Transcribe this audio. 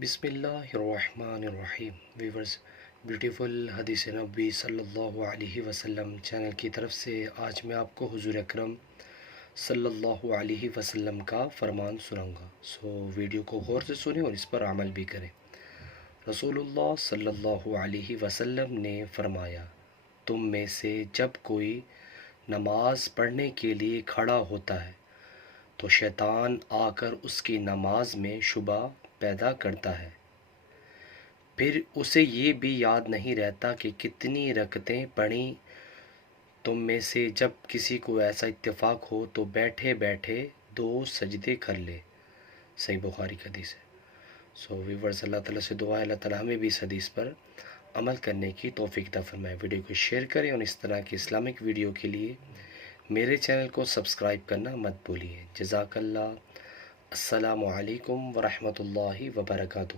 بسم اللہ الرحمن الرحیم ویورز، بیوٹیفل حدیث نبوی صلی اللہ علیہ وسلم چینل کی طرف سے آج میں آپ کو حضور اکرم صلی اللہ علیہ وسلم کا فرمان سناؤں گا۔ ویڈیو کو غور سے سنیں اور اس پر عمل بھی کریں۔ رسول اللہ صلی اللہ علیہ وسلم نے فرمایا، تم میں سے جب کوئی نماز پڑھنے کے لیے کھڑا ہوتا ہے تو شیطان آ کر اس کی نماز میں شبہ پیدا کرتا ہے، پھر اسے یہ بھی یاد نہیں رہتا کہ کتنی رکعتیں پڑھیں۔ تم میں سے جب کسی کو ایسا اتفاق ہو تو بیٹھے بیٹھے 2 سجدے کر لے۔ صحیح بخاری کا حدیث ہے۔ ویورز، اللہ تعالیٰ سے دعا ہے اللہ تعالیٰ ہمیں بھی اس حدیث پر عمل کرنے کی توفیق عطا فرمائے۔ ویڈیو کو شیئر کریں اور اس طرح کی اسلامک ویڈیو کے لیے میرے چینل کو سبسکرائب کرنا مت بھولیے۔ جزاک اللہ۔ السلام علیکم ورحمۃ اللہ وبرکاتہ۔